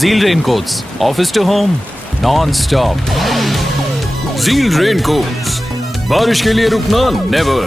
Zeal Raincoats, office to home, non-stop. Zeal Raincoats, बारिश के लिए रुकना नेवर।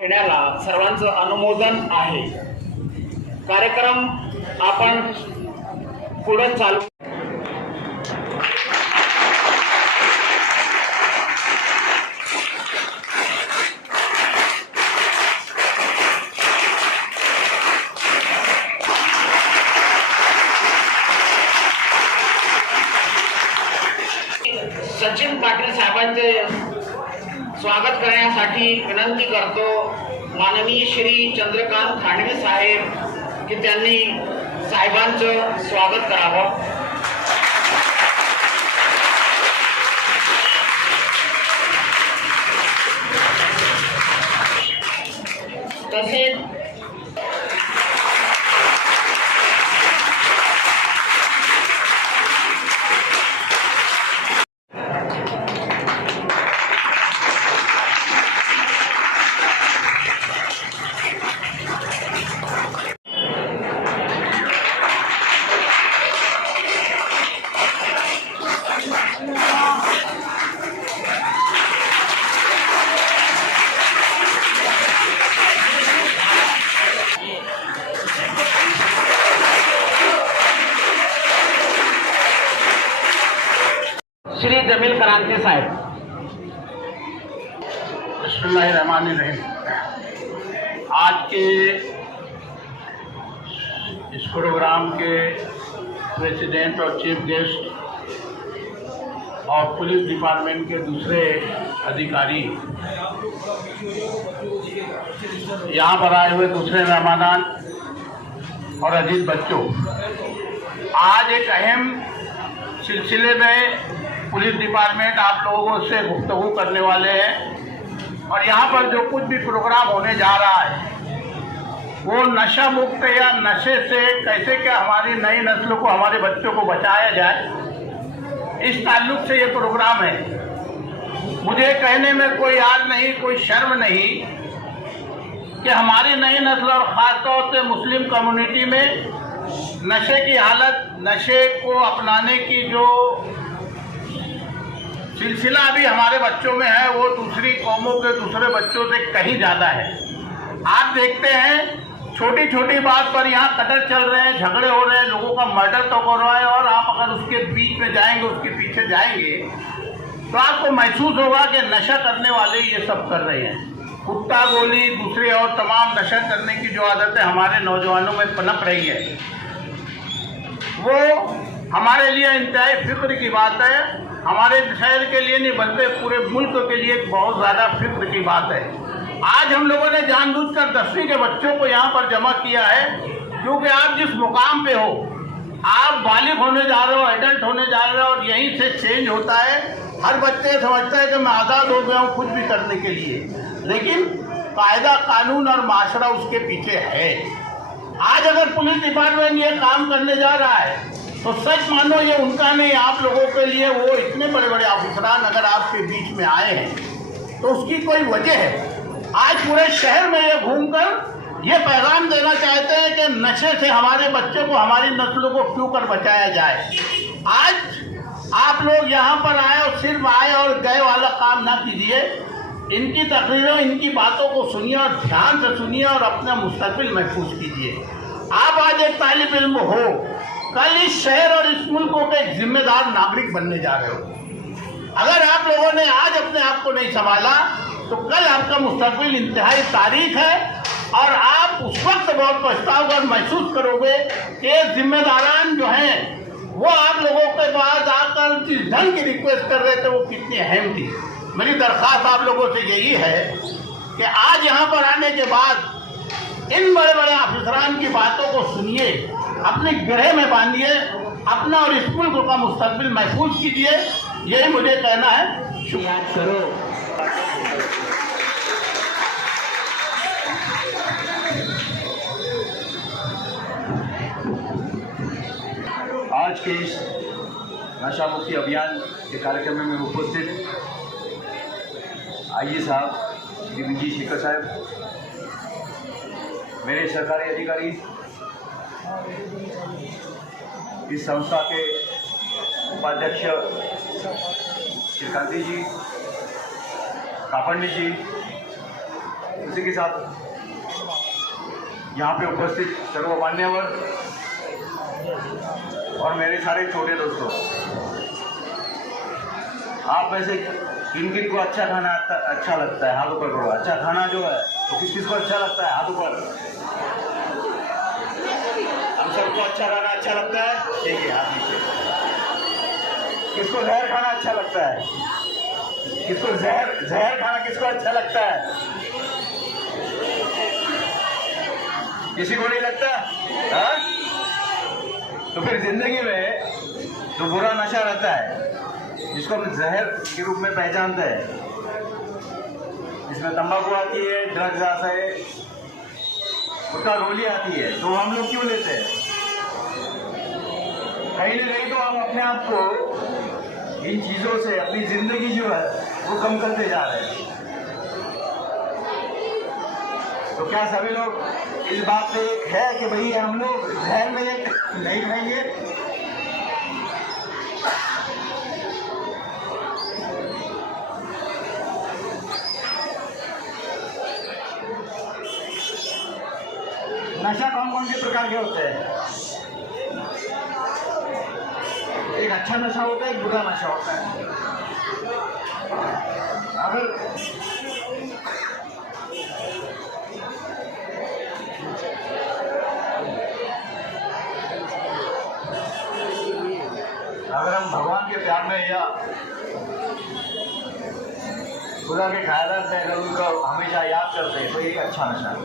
येण्याला सर्वांचं अनुमोदन आहे. कार्यक्रम आपण पुढे चालू. सचिन पाटील साहेबांचे स्वागत करण्यासाठी विनंती करतो माननीय श्री चंद्रकांत खांडवे साहेब की त्यांनी साहेबांचं स्वागत करावं. तसेच श्री जमील क्रांती साहेब. बिस्मिल्लाहिर्रहमानिर्रहीम. आज के इस प्रोग्राम के प्रेसिडेंट और चीफ गेस्ट और पुलिस डिपार्टमेंट के दूसरे अधिकारी, यहाँ पर आए हुए दूसरे मेहमान और अजीज बच्चों, आज एक अहम सिलसिले में पुलिस डिपार्टमेंट आप लोगों से गुफ्तगू करने वाले हैं और यहाँ पर जो कुछ भी प्रोग्राम होने जा रहा है वो नशा मुक्त या नशे से कैसे क्या हमारी नई नस्लों को, हमारे बच्चों को बचाया जाए, इस ताल्लुक से ये प्रोग्राम है। मुझे कहने में कोई याद नहीं, कोई शर्म नहीं कि हमारी नई नस्ल और ख़ासतौर से मुस्लिम कम्युनिटी में नशे की हालत, नशे को अपनाने की जो सिलसिला अभी हमारे बच्चों में है वो दूसरी कौमों के दूसरे बच्चों से कहीं ज़्यादा है। आप देखते हैं छोटी छोटी बात पर यहाँ कटर चल रहे हैं, झगड़े हो रहे हैं, लोगों का मर्डर तो हो रहा है, और आप अगर उसके बीच में जाएंगे, उसके पीछे जाएंगे तो आपको महसूस होगा कि नशा करने वाले ये सब कर रहे हैं। कुत्ता गोली, दूसरे और तमाम नशा करने की जो आदतें हमारे नौजवानों में पनप रही है, वो हमारे लिए इंतहाई फिक्र की बात है। हमारे शहर के लिए नहीं बल्कि पूरे मुल्क के लिए एक बहुत ज़्यादा फिक्र की बात है। आज हम लोगों ने जानबूझकर 10वीं के बच्चों को यहाँ पर जमा किया है, क्योंकि आप जिस मुकाम पे हो, आप बालिग होने जा रहे हो, एडल्ट होने जा रहे हो, और यहीं से चेंज होता है। हर बच्चे समझता है कि मैं आज़ाद हो गया हूँ कुछ भी करने के लिए, लेकिन कायदा कानून और माशरा उसके पीछे है। आज अगर पुलिस डिपार्टमेंट ये काम करने जा रहा है तो सच मानो ये उनका नहीं, आप लोगों के लिए। वो इतने बड़े बड़े ऑफिसरान अगर आपके बीच में आए हैं तो उसकी कोई वजह है। आज पूरे शहर में ये घूमकर ये पैगाम देना चाहते हैं कि नशे से हमारे बच्चों को, हमारी नस्लों को क्यों कर बचाया जाए। आज आप लोग यहाँ पर आए और सिर्फ आए और गए वाला काम ना कीजिए। इनकी तकरीरों, इनकी बातों को सुनिए और ध्यान से सुनिए और अपना मुस्तकबिल महफूज कीजिए। आप आज एक तालिब इल्म हो, कल इस शहर और इस मुल्क के एक जिम्मेदार नागरिक बनने जा रहे हो। अगर आप लोगों ने आज अपने आप को नहीं संभाला तो कल आपका मुस्तकबिल इंतहाई तारीख है, और आप उस वक्त बहुत पछताओगे और महसूस करोगे कि जिम्मेदारान जो हैं वो आप लोगों के पास आकर जिस ढंग की रिक्वेस्ट कर रहे थे वो कितनी अहम थी। मेरी दरख्वास्त आप लोगों से यही है कि आज यहाँ पर आने के बाद इन बड़े बड़े अफसरान की बातों को सुनिए, अपने गृह में बांधिए, अपना और इस मुल्क का मुस्तकबिल महफूज कीजिए। यही मुझे कहना है। शुक्रिया करो। आज के इस नशा मुक्ति अभियान के कार्यक्रम में उपस्थित आईजी साहब, डीवीजी शेखर साहब, मेरे सरकारी अधिकारी, इस संस्था के उपाध्यक्ष श्रीकांति जी, कापड़नी जी, उसी के साथ यहाँ पे उपस्थित सर्व मान्यवर और मेरे सारे छोटे दोस्तों, आप में से किन किन को अच्छा खाना अच्छा लगता है, हाथ ऊपर करो। अच्छा खाना जो है तो किस किस को अच्छा लगता है, हाथ ऊपर। हम सबको अच्छा खाना अच्छा लगता है, ठीक है, हाथ नीचे। किसको जहर खाना अच्छा लगता है, किसको जहर खाना किसको अच्छा लगता है, किसी को नहीं लगता। हाँ? तो फिर जिंदगी में जो बुरा नशा रहता है, जिसको हम जहर के रूप में पहचानते हैं, जिसमें तंबाकू आती है, ड्रग्स आता है, गुटखा गोली आती है, तो हम लोग क्यों लेते हैं? कहीं ना कहीं तो हम अपने आप को इन चीज़ों से, अपनी जिंदगी जो है वो कम करते जा रहे हैं। तो क्या सभी लोग इस बात पे एक है कि भाई हम लोग जहर में नहीं खाएंगे? नशा कौन कौन से प्रकार के होते हैं? एक अच्छा नशा होता है, एक बुरा नशा होता है। अगर हम भगवान के प्यार में या खुदा के ख्यालात में अगर उनको हमेशा याद करते हैं तो एक अच्छा नशा है।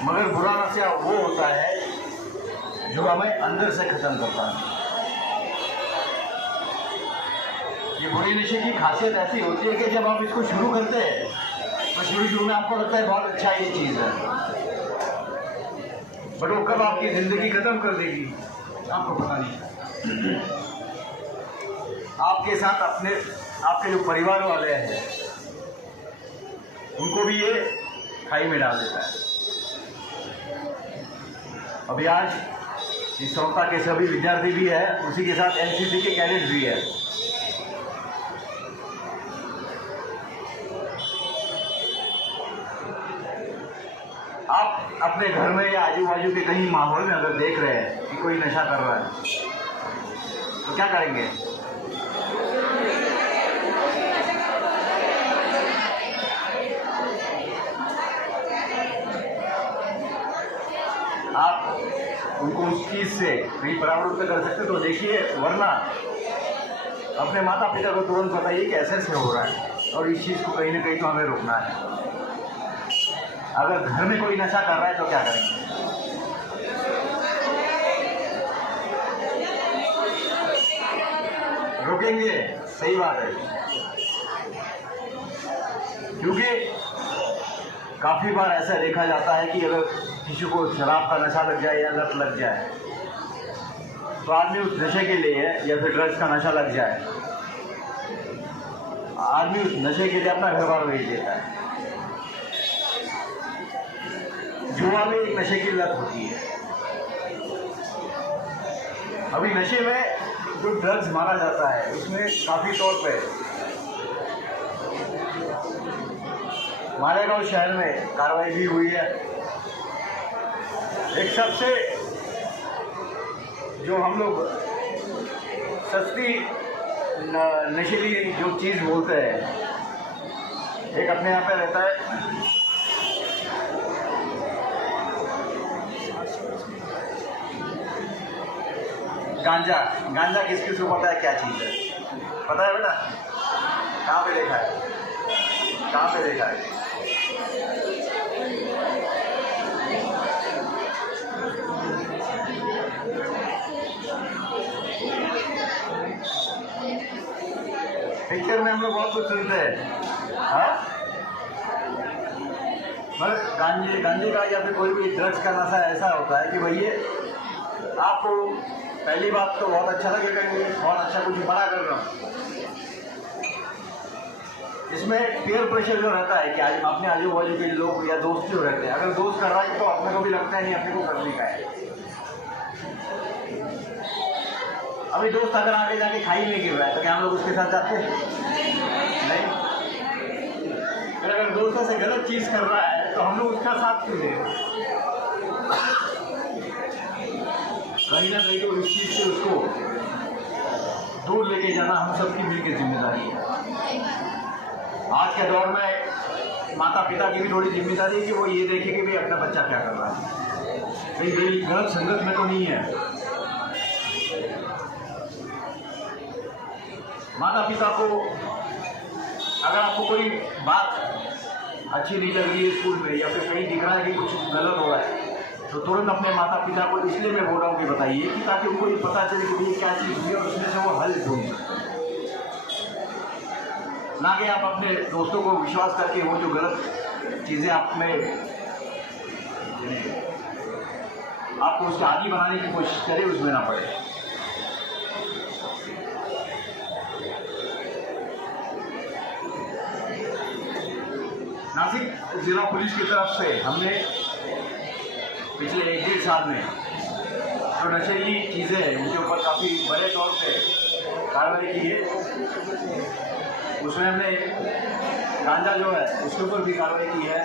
मगर बुरा नशा वो होता है जो हमें अंदर से खत्म करता है। ये बुरी नशे की खासियत ऐसी होती है कि जब आप इसको शुरू करते हैं और शुरू में आपको लगता है बहुत अच्छा ये चीज़ है, बट वो कब आपकी ज़िंदगी ख़त्म कर देगी आपको पता नहीं। आपके साथ आपके जो परिवार वाले हैं उनको भी ये खाई में डाल देता है। अभी आज इस संस्था के सभी विद्यार्थी भी है, उसी के साथ एनसीसी के कैडेट भी है। आप अपने घर में या आजू बाजू के कहीं माहौल में अगर देख रहे हैं कि कोई नशा कर रहा है तो क्या करेंगे? आप उनको उस चीज़ से कहीं परावृत्त कर सकते तो देखिए, वरना अपने माता पिता को तुरंत बताइए कि ऐसे हो रहा है और इस चीज़ को कहीं ना कहीं तो हमें रोकना है। अगर घर में कोई नशा कर रहा है तो क्या करेंगे? रोकेंगे, सही बात है, क्योंकि काफ़ी बार ऐसा देखा जाता है कि अगर किसी को शराब का नशा लग जाए या लत लग जाए तो आदमी उस नशे के लिए या फिर ड्रग्स का नशा लग जाए, आदमी उस नशे के लिए अपना घर बार भेज देता है। जुआ में एक नशे की लत होती है। अभी नशे में जो ड्रग्स मारा जाता है उसमें काफ़ी तौर पे मालेगांव शहर में कार्रवाई भी हुई है। एक सबसे जो हम लोग सस्ती नशीली जो चीज़ बोलते हैं, एक अपने यहाँ पे रहता है गांजा। गांजा किसको पता है क्या चीज़ है? पता है बेटा? कहाँ पे देखा है? कहाँ पे देखा है? पिक्चर में हम लोग बहुत कुछ सुनते हैं, हाँ? मगर गांजे का या फिर कोई भी ड्रग्स का नशा ऐसा होता है कि भैया आपको पहली बात तो बहुत अच्छा लगेगा कि बहुत अच्छा कुछ बड़ा कर रहा हूँ। इसमें पीयर प्रेशर जो रहता है कि आज अपने आजू बाजू के लोग या दोस्त जो रहते हैं, अगर दोस्त कर रहा है तो अपने को भी लगता है नहीं अपने को करने का है। अभी दोस्त अगर आगे जाके खाई में गिर रहा है तो क्या हम लोग उसके साथ जाते हैं? नहीं। अगर दोस्तों से गलत चीज़ कर रहा है तो हम लोग उसका साथ क्यों दें? कहीं ना कहीं तो इस चीज़ से उसको दूर लेके जाना हम सबकी मिलकर जिम्मेदारी है। आज के दौर में माता पिता की भी थोड़ी जिम्मेदारी है कि वो ये देखे कि भाई अपना बच्चा क्या कर रहा है, कहीं गलत संगत में तो नहीं है। माता पिता को अगर आपको कोई बात अच्छी नहीं लग रही है स्कूल में या फिर कहीं दिख रहा है कि कुछ गलत हो रहा है तो तुरंत अपने माता पिता को, इसलिए मैं बोल रहा हूँ कि बताइए कि ताकि उनको ये पता चले कि ये क्या चीज़ हुई और उसमें से वो हल ढूंढ सकते, ना कि आप अपने दोस्तों को विश्वास करके वो जो गलत चीज़ें आप में आपको उसके आदी बनाने की कोशिश करें, उसमें ना पड़े। नासिक जिला पुलिस की तरफ से हमने पिछले 1-1.5 साल में जो नशीली चीज़ें हैं उनके ऊपर काफ़ी बड़े तौर पे कार्रवाई की है। उसमें हमने गांजा जो है उसके ऊपर भी कार्रवाई की है,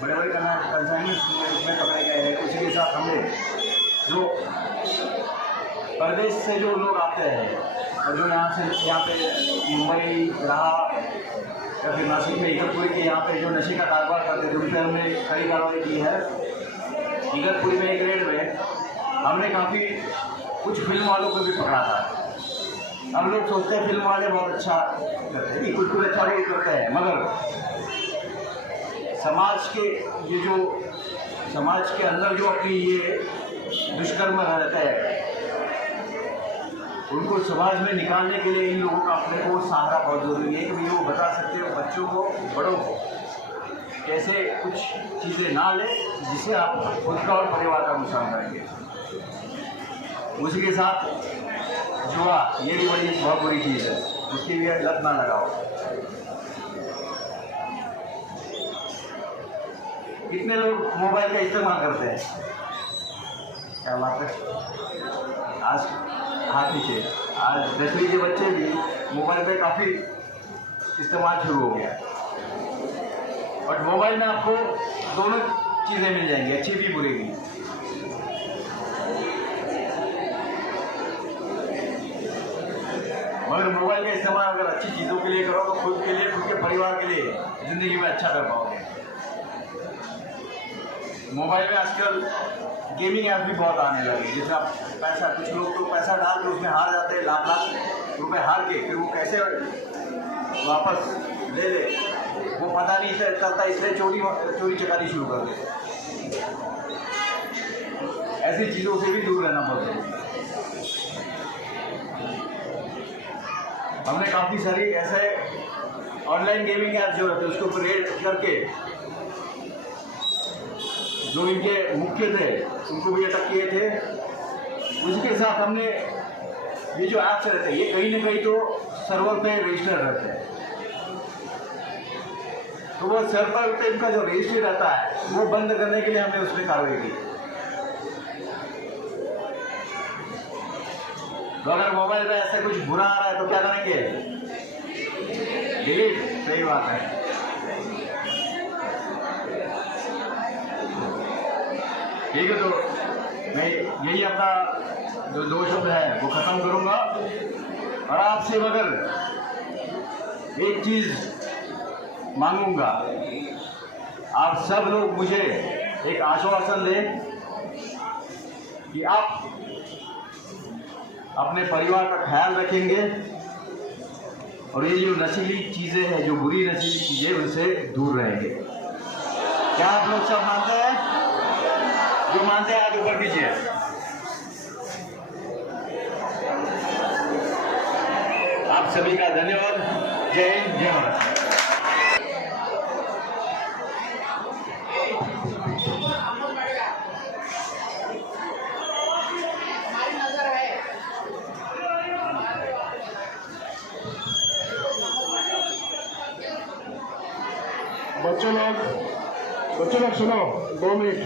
बड़े बड़े कंसाइनमेंट्स उसमें पकड़े गए हैं। उसी के साथ हमने जो प्रदेश से जो लोग आते हैं और जो यहाँ पे मुंबई रहा या फिर नासिक में इगतपुरी के यहाँ पे जो नशे का कारोबार करते थे उन पर हमने कड़ी कार्रवाई की है। इगतपुरी में एक रेड में हमने काफ़ी कुछ फिल्म वालों को भी पकड़ा था। हम लोग सोचते हैं फिल्म वाले बहुत अच्छा करते हैं, कुछ अच्छा भी करते हैं, मगर समाज के अंदर जो अपनी ये दुष्कर्म रहता है उनको समाज में निकालने के लिए इन लोगों का अपने को सहारा बहुत जरूरी है कि वो बता सकते हो बच्चों को, बड़ों को कैसे कुछ चीज़ें ना लें जिससे आप खुद का और परिवार का नुकसान करेंगे। उसी के साथ जुआ, ये भी बहुत बुरी चीज़ है, उसकी भी लत ना लगाओ। कितने लोग मोबाइल का इस्तेमाल करते हैं? क्या बात है, आज हाथ नीचे, आज 10वीं के बच्चे भी मोबाइल पे काफ़ी इस्तेमाल शुरू हो गया। बट मोबाइल में आपको दोनों चीज़ें मिल जाएंगी, अच्छी भी बुरी भी। मगर मोबाइल का इस्तेमाल अगर अच्छी चीज़ों के लिए करो तो खुद के लिए, खुद के परिवार के लिए ज़िंदगी में अच्छा कर पाओगे। मोबाइल में आजकल गेमिंग ऐप भी बहुत आने लगे, जैसे आप पैसा, कुछ लोग तो पैसा डाल के उसमें हार जाते हैं, लाख रुपए हार के, फिर वो कैसे वापस ले ले वो पता नहीं चलता, इसलिए चोरी चकारी शुरू कर देते। ऐसी चीज़ों से भी दूर रहना पड़ता है। हमने काफ़ी सारी ऐसे ऑनलाइन गेमिंग ऐप जो रहते हैं उसके ऊपर रेड करके जो इनके मुख्य थे उनको भी अटक किए थे। उसके साथ हमने ये जो ऐप्स रहते हैं ये कहीं ना कहीं तो सर्वर पे रजिस्टर रहते हैं, तो वो सर्वर पे इनका जो रजिस्टर रहता है वो बंद करने के लिए हमने उसमें कार्रवाई की। तो अगर मोबाइल में ऐसा कुछ बुरा आ रहा है तो क्या करेंगे? डिलीट। सही बात है। ठीक है, तो मैं यही अपना जो 2 शब्द है वो ख़त्म करूँगा और आपसे मगर एक चीज़ मांगूंगा, आप सब लोग मुझे एक आश्वासन दें कि आप अपने परिवार का ख्याल रखेंगे और ये जो नशीली चीज़ें हैं, जो बुरी नशीली चीज़ें, उनसे दूर रहेंगे। क्या आप लोग सब मानते हैं? जो मानते हैं हाथ ऊपर कीजिए। आप सभी का धन्यवाद। जय हिंद, जय भारत। बच्चों लोग सुनो 2 मिनट।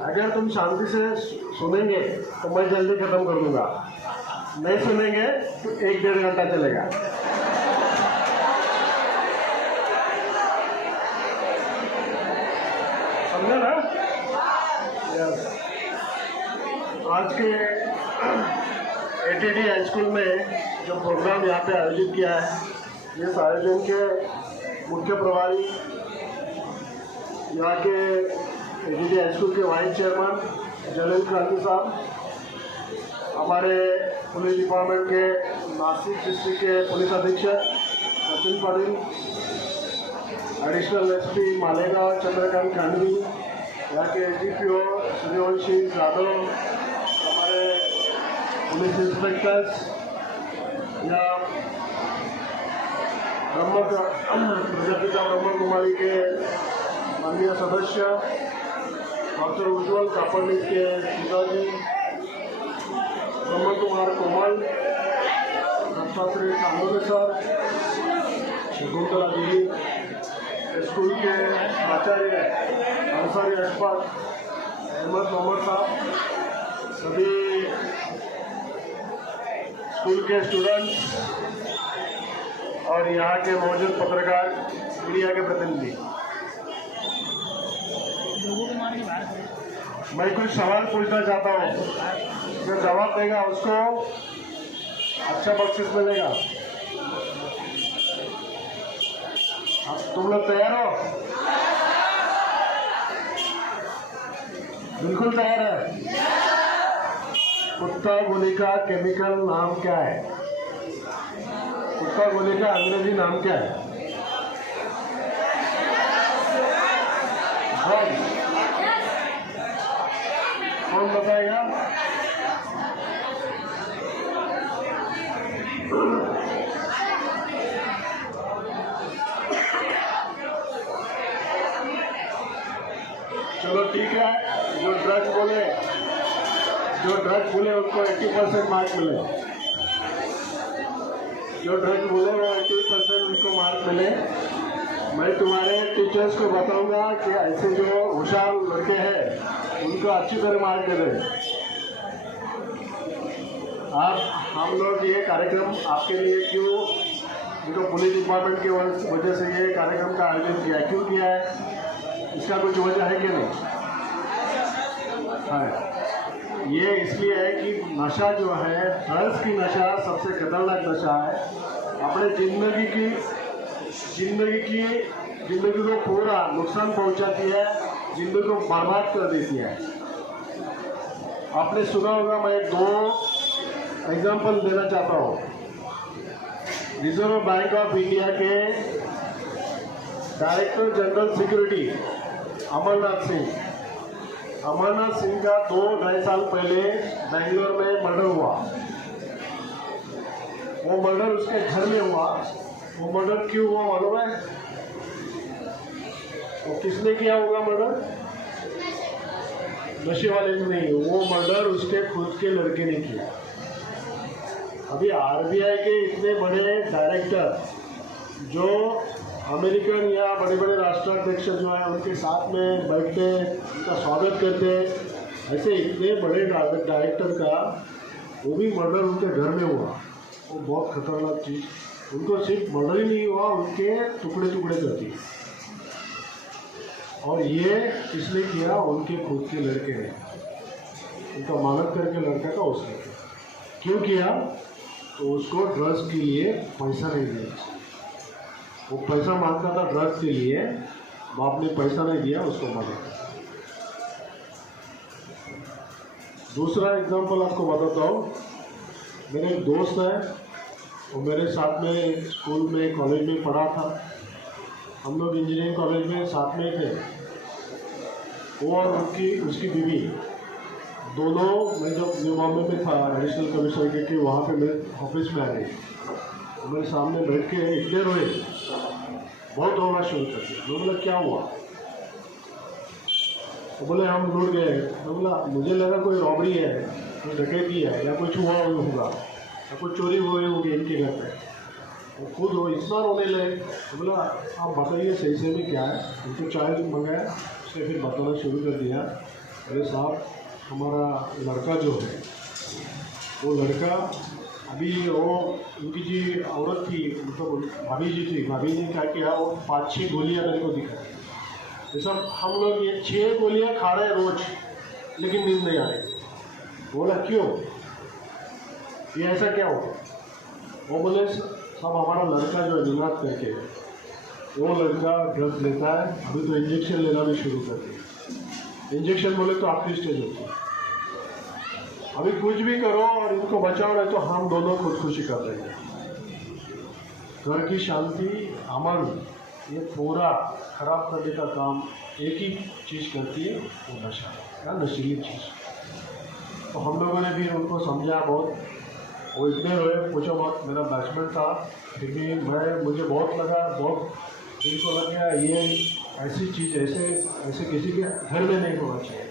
अगर तुम शांति से सुनेंगे तो मैं जल्दी खत्म कर दूंगा, नहीं सुनेंगे तो 1-1.5 घंटा चलेगा। समझे ना? यस। आज के ATD हाई स्कूल में जो प्रोग्राम यहाँ पे आयोजित किया है, इस आयोजन के मुख्य प्रभारी यहाँ के ATD हाई स्कूल के वाइस चेयरमैन जनरल क्रांति साहब, हमारे पुलिस डिपार्टमेंट के नासिक डिस्ट्रिक्ट के पुलिस अधीक्षक सचिन पाटिल, एडिशनल SP मालेगांव चंद्रकांत खांडवी, यहाँ के AGPO सूर्यवंशी यादव, हमारे पुलिस इंस्पेक्टर्स, या प्रजापिता ब्रह्म कुमारी के माननीय सदस्य डॉक्टर उज्ज्वल कापड़नी के पिताजी, ब्रह्म कुमार कोमल, दत्तात्रेय कांगोले सर, शकुंतला दीदी, स्कूल के आचार्य अंसारी अशफाक, अहमद मोहम्मद साहब, सभी स्कूल के स्टूडेंट्स और यहाँ के मौजूद पत्रकार, मीडिया के प्रतिनिधि, मैं कुछ सवाल पूछना चाहता हूँ। जो जवाब देगा उसको अच्छा बख्शिश मिलेगा। अब तुम लोग तैयार हो? बिल्कुल तैयार है। कुत्ता गोली का केमिकल नाम क्या है? कुत्ता गोली का अंग्रेजी नाम क्या है? कौन बताएगा? है जो ड्रग्स बोले उनको 80% मार्क मिले, जो ड्रग्स बोले वो 80% उनको मार्क मिले। मैं तुम्हारे टीचर्स को बताऊंगा कि ऐसे जो होशियार लड़के हैं उनको अच्छी तरह मार्क दे दें। आप हम लोग ये कार्यक्रम आपके लिए क्यों, जो पुलिस डिपार्टमेंट की वजह से ये कार्यक्रम का आयोजन किया है, क्यों किया है, इसका कुछ वजह है कि नहीं? है। ये इसलिए है कि नशा जो है, ड्रग्स की नशा सबसे खतरनाक नशा है। अपने जिंदगी को पूरा नुकसान पहुंचाती है, जिंदगी को बर्बाद कर देती है। आपने सुना होगा, मैं 2 एग्जाम्पल देना चाहता हूँ। रिजर्व बैंक ऑफ इंडिया के director general security Amarnath Singh का 2-2.5 साल पहले बेंगलोर में मर्डर हुआ। वो मर्डर उसके घर में हुआ। वो मर्डर क्यों हुआ मालूम है? वो किसने किया होगा मर्डर? नशे वाले ने नहीं, वो मर्डर उसके खुद के लड़के ने किया। अभी आरबीआई के इतने बड़े डायरेक्टर जो अमेरिकन या बड़े बड़े राष्ट्राध्यक्ष जो है उनके साथ में बैठते, उनका स्वागत करते, ऐसे इतने बड़े डायरेक्टर का वो भी मर्डर उनके घर में हुआ। वो बहुत खतरनाक चीज़। उनको सिर्फ मर्डर ही नहीं हुआ, उनके टुकड़े टुकड़े कर दिए। और ये किसने किया? उनके खुद के लड़के ने। उनका मानद करके लड़का का उसने किया। क्यों किया? तो उसको ड्रग्स के लिए पैसा नहीं दिया। वो पैसा मांगता था ड्रग्स के लिए, बाप ने पैसा नहीं दिया, उसको मारा। दूसरा एग्जांपल आपको बताता हूँ। मेरे एक दोस्त है, वो मेरे साथ में स्कूल में कॉलेज में पढ़ा था। हम लोग इंजीनियरिंग कॉलेज में साथ में थे। वो और उसकी बीवी दोनों, मैं जब न्यू बॉम्बे में था एडिशनल कमिश्नर के वहाँ पे मेरे ऑफिस में आ गई। मेरे सामने बैठ के इतने रोए, बहुत रोना शुरू कर दिया। मैं बोला क्या हुआ? तो बोले हम लूट गए। मैं बोला मुझे लगा कोई रॉबरी है, कोई डकैती है, या कुछ हुआ होगा, या कुछ चोरी हुई होगी इनके घर पे। वो खुद हो इतना रोने लगे। तो बोला आप बताइए सही से में क्या है? उनको चाय मंगाया, उसने फिर बताना शुरू कर दिया। अरे साहब, हमारा लड़का जो है, वो लड़का अभी वो उनकी जी औरत थी, मतलब भाभी जी थी, भाभी ने क्या किया, वो 5-6 गोलियाँ मेरे को दिखाई। ये सब हम लोग ये 6 गोलियाँ खा रहे रोज, लेकिन नींद नहीं आ रही। बोला क्यों, ये ऐसा क्या हो? वो बोले सब हमारा लड़का जो निनाद करके, वो लड़का ड्रग्स लेता है, अभी तो इंजेक्शन लेना भी शुरू कर दिया। इंजेक्शन बोले तो आखिरी स्टेज होती है। अभी कुछ भी करो और इनको बचाओ, नहीं तो हम दोनों खुदकुशी कर देंगे। घर की शांति, अमन, ये पूरा खराब करने का काम एक ही चीज़ करती है, वो नशा या नशीली चीज़। तो हम लोगों ने भी उनको समझा बहुत। वो इतने रोए, पूछो मत। मेरा बैचमेंट था, फिर भी मुझे बहुत लगा, बहुत दिल को लग गया, ये ऐसी चीज़ ऐसे किसी के घर में नहीं होना चाहिए।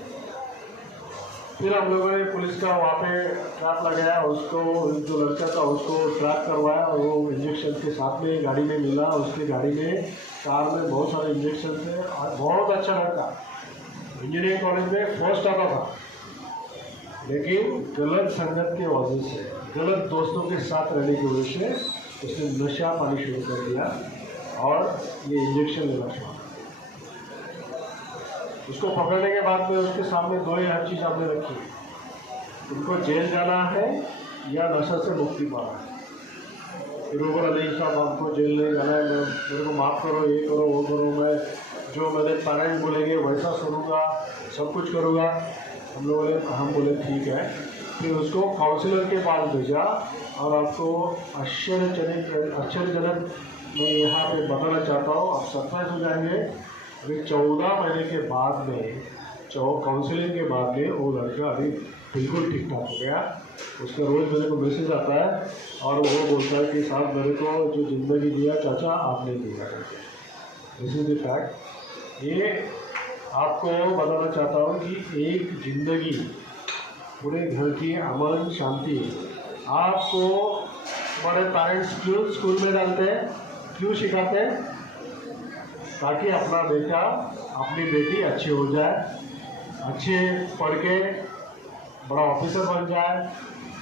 फिर हम लोगों ने पुलिस का वहाँ पे ट्रैप लगाया, उसको जो लड़का था उसको ट्रैप करवाया, और वो इंजेक्शन के साथ में गाड़ी में मिला। उसके गाड़ी में, कार में बहुत सारे इंजेक्शन थे। और बहुत अच्छा लड़का, इंजीनियरिंग कॉलेज में फर्स्ट आता था, लेकिन गलत संगत की वजह से, गलत दोस्तों के साथ रहने की वजह से उसने नशा पानी शुरू कर दिया और ये इंजेक्शन लेना शुरू। उसको पकड़ने के बाद में उसके सामने 2 ही हर चीज़ हमने रखी, उनको जेल जाना है या नशा से मुक्ति पाना है। फिर वो बोला नहीं साहब, हमको जेल नहीं जाना है, मेरे को माफ़ करो, ये करो वो करो, मैं जो मेरे पेरेंट्स बोलेंगे वैसा सुनूंगा, सब कुछ करूँगा। हम बोले ठीक है। फिर उसको काउंसलर के पास भेजा, और आपको आश्चर्यजनक मैं यहाँ पे बताना चाहता हूँ, आप सरप्राइज हो जाएंगे। अभी 14 महीने के बाद में, काउंसलिंग के बाद में, वो लड़का अभी बिल्कुल ठीक ठाक हो गया। उसका रोज़ मेरे को मैसेज आता है और वो बोलता है कि साहब मेरे को जो ज़िंदगी दिया चाचा आपने दिया। This is the fact. ये आपको बताना चाहता हूँ कि एक जिंदगी पूरे घर की अमन शांति आपको हमारे पेरेंट्स क्यों स्कूल में डालते हैं, क्यों सिखाते हैं? ताकि अपना बेटा अपनी बेटी अच्छी हो जाए, अच्छे पढ़ के बड़ा ऑफिसर बन जाए,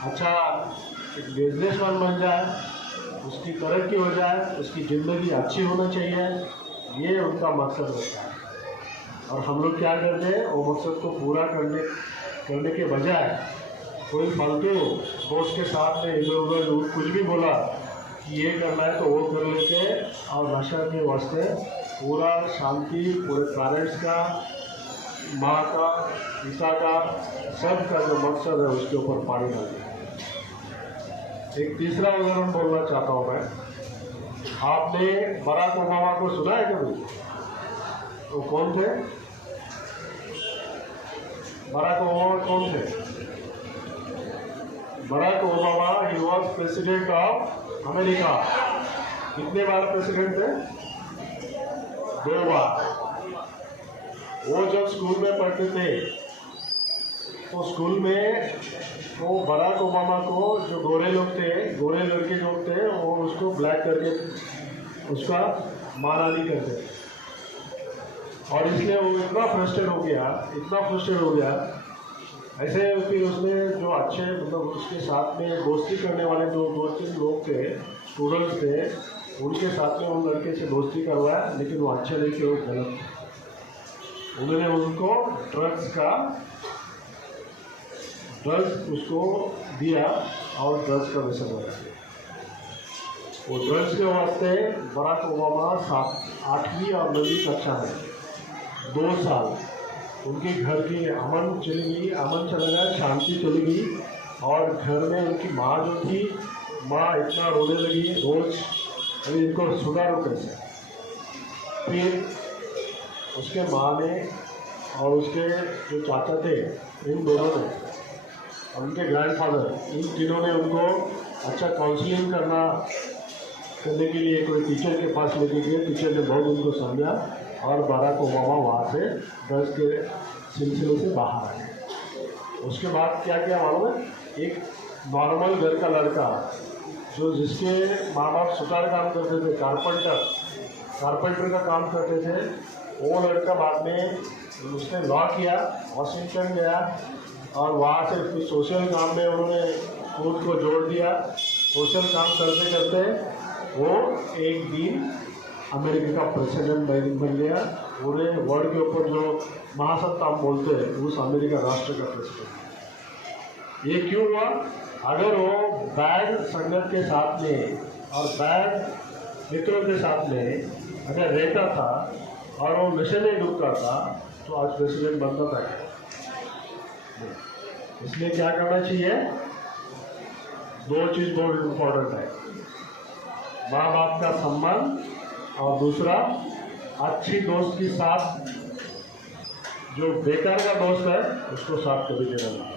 अच्छा बिजनेसमैन बन जाए, उसकी तरक्की हो जाए, उसकी ज़िंदगी अच्छी होना चाहिए। ये उनका मकसद होता है। और हम लोग क्या करते हैं, वो मकसद को पूरा करने के बजाय कोई फालतू दोस्त के साथ में इधर उधर कुछ भी बोला कि ये करना है तो वो कर लेते हैं, और नशा के वास्ते पूरा शांति पूरे पेरेंट्स का, माँ का, पिता का, सबका जो मकसद है उसके ऊपर पानी डालते हैं। एक तीसरा उदाहरण बोलना चाहता हूँ मैं। आपने बराक ओबामा को सुना है कभी? वो कौन थे? बराक ओबामा कौन थे? बराक ओबामा ही वॉज प्रेसिडेंट ऑफ अमेरिका। कितने बार प्रेसिडेंट थे? 2 बार। वो जब स्कूल में पढ़ते थे तो स्कूल में वो बराक ओबामा को जो गोरे लोग थे, गोरे लड़के जो थे, वो उसको ब्लैक करके उसका मारहानी करते थे। और इसलिए वो इतना फ्रस्ट्रेट हो गया ऐसे फिर उसने जो अच्छे मतलब उसके साथ में दोस्ती करने वाले जो 2-3 लोग थे, स्टूडेंट्स थे, उनके साथ में उन लड़के से दोस्ती करवाया, लेकिन वो अच्छे नहीं थे, वो गलत थे। उन्होंने उनको ड्रग्स उसको दिया और ड्रग्स का व्यसन बनाया। वो ड्रग्स के वास्ते बराक ओबामा 8वीं और 9वीं कक्षा में 2 साल उनके घर की अमन चला गया, शांति चली गई। और घर में उनकी माँ जो थी, माँ इतना रोने लगी रोज, अभी इनको सुधारो कैसे। फिर उसके माँ ने और उसके जो चाचा थे, इन दोनों ने और उनके ग्रैंडफादर, इन तीनों ने उनको अच्छा काउंसलिंग करने के लिए कोई टीचर के पास लेके गए। टीचर ने बहुत उनको समझा और बराक ओबामा वहाँ से ड्रग्स के सिलसिले से बाहर आए। उसके बाद क्या किया मालूम है? एक नॉर्मल घर का लड़का जो जिसके माँ बाप सुतार काम करते थे, कारपेंटर का काम करते थे, वो लड़का बाद में उसने लॉ किया, वाशिंगटन गया और वहाँ से फिर सोशल काम में उन्होंने खुद को जोड़ दिया। सोशल काम करते करते वो एक दिन अमेरिका का प्रेसिडेंट बन गया। पूरे वर्ल्ड के ऊपर जो महासत्ता हम बोलते हैं, उस अमेरिका राष्ट्र का प्रेसिडेंट। ये क्यों हुआ? अगर वो बैड संगत के साथ में और बैड मित्रों के साथ में अगर रहता था और वो नशे में डूबता था तो आज प्रेसिडेंट बनता था। इसलिए क्या करना चाहिए? 2 चीज़ बहुत इम्पोर्टेंट है, माँ बाप का सम्मान और दूसरा अच्छी दोस्त के साथ। जो बेकार का दोस्त है उसको साथ कभी देना।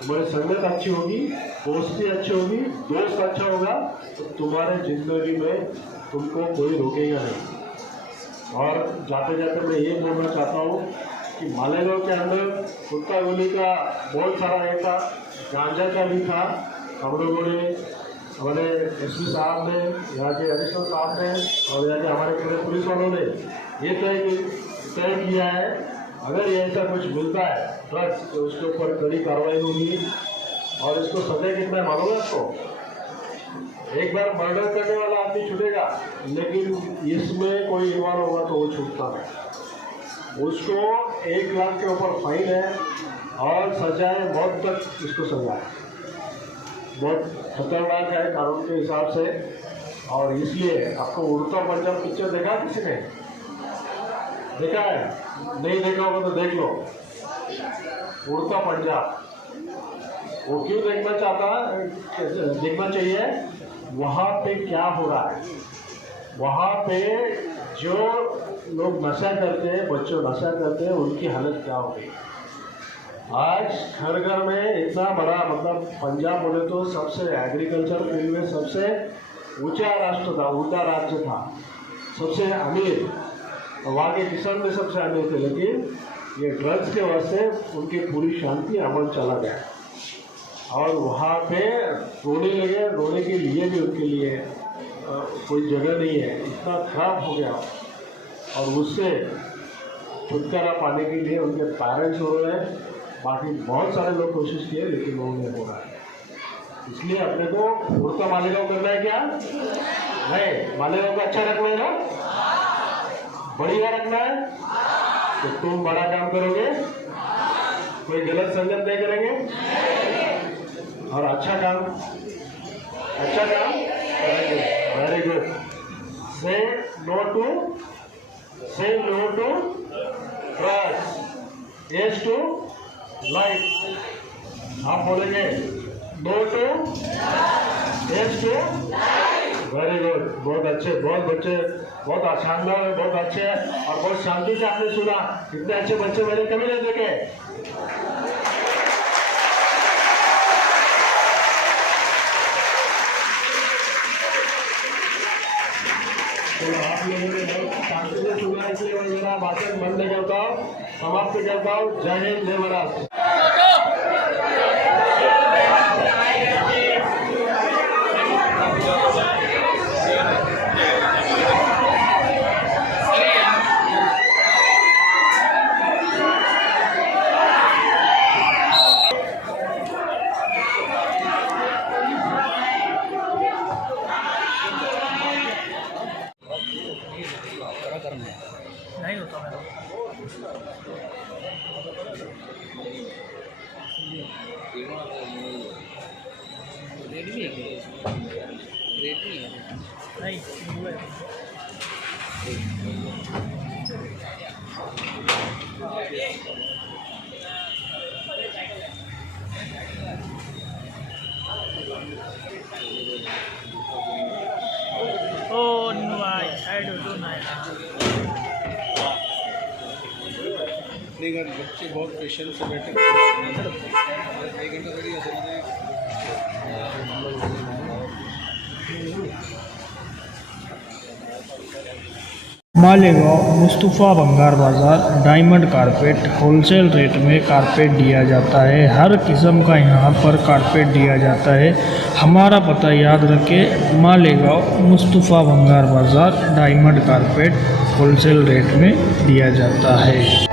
तुम्हारी संगत अच्छी होगी, दोस्ती अच्छी होगी, दोस्त अच्छा होगा तो तुम्हारे जिंदगी में तुमको कोई रोकेगा नहीं। और जाते जाते मैं ये बोलना चाहता हूँ कि मालेगांव के अंदर कुत्ता गोली का बहुत सारा है था, गांजा का भी था। हम लोगों ने, हमारे एसपी साहब ने, यहाँ के एडिशनल साहब ने और यहाँ के हमारे पूरे पुलिस वालों ने ये तय किया है, अगर ये ऐसा कुछ मिलता है ड्रग्स तो उसके ऊपर कड़ी कार्रवाई होगी। और इसको सजा कितना है मालूम है आपको? एक बार मर्डर करने वाला आदमी छूटेगा, लेकिन इसमें कोई इन्वॉल्व होगा तो वो छूटता नहीं। उसको 1 लाख के ऊपर फाइन है और सजा है मौत तक। इसको सजा है, बहुत खतरनाक है कानून के हिसाब से। और इसलिए आपको उड़ता पंजाब पिक्चर देखा किसी ने? देखा है? नहीं देखा होगा तो देख लो, उड़ता पंजाब। वो क्यों देखना चाहिए? वहाँ पे क्या हो रहा है, वहाँ पे जो लोग नशा करते हैं, बच्चों नशा करते हैं, उनकी हालत क्या हो गई। आज घर घर में इतना बड़ा, मतलब पंजाब बोले तो सबसे एग्रीकल्चर फील्ड में सबसे ऊंचा राष्ट्र था, ऊंचा राज्य था, सबसे अमीर। वहाँ के किसान में सब शामिल थे, लेकिन ये ड्रग्स के वजह से उनकी पूरी शांति अमन चला गया और वहाँ पे रोने के लिए भी उनके लिए कोई जगह नहीं है, इतना खराब हो गया। और उससे छुटकारा पाने के लिए उनके पेरेंट्स हो रहे हैं, बाकी बहुत सारे लोग कोशिश किए लेकिन वो नहीं हो रहा है। इसलिए अपने को उड़ता मालेगांव करना है क्या? नहीं, मालेगांव को अच्छा रखना है ना, बढ़िया रखना है। तो तुम बड़ा काम करोगे, कोई गलत संगत नहीं करेंगे और अच्छा काम करेंगे। Very good. Say no to drugs, yes to life. आप बोलेंगे no to, yes to. Very good, बहुत अच्छे, बहुत बच्चे, बहुत शानदार है, बहुत अच्छे हैं और बहुत शांति से आपने सुना। इतने अच्छे बच्चे मैंने कभी नहीं देखे। तो आप लोगों ने बहुत शांति से सुना, इसलिए मैं मेरा भाषण बंद करता हूँ, समाप्त करता हूँ। जय हिंद, जय महाराष्ट्र। नहीं होता मेरा। रेडमी है, रेडमी है नहीं। Oh no, I don't know. नहीं, अगर बच्चे बहुत पेशेंस से बैठे 1 घंटा रेडी है। मालेगांव मुस्तफ़ा भंगार बाज़ार डायमंड कारपेट होलसेल रेट में कारपेट दिया जाता है। हर किस्म का यहाँ पर कारपेट दिया जाता है। हमारा पता याद रखें, मालेगांव मुस्तफ़ा भंगार बाज़ार डायमंड कारपेट होलसेल रेट में दिया जाता है।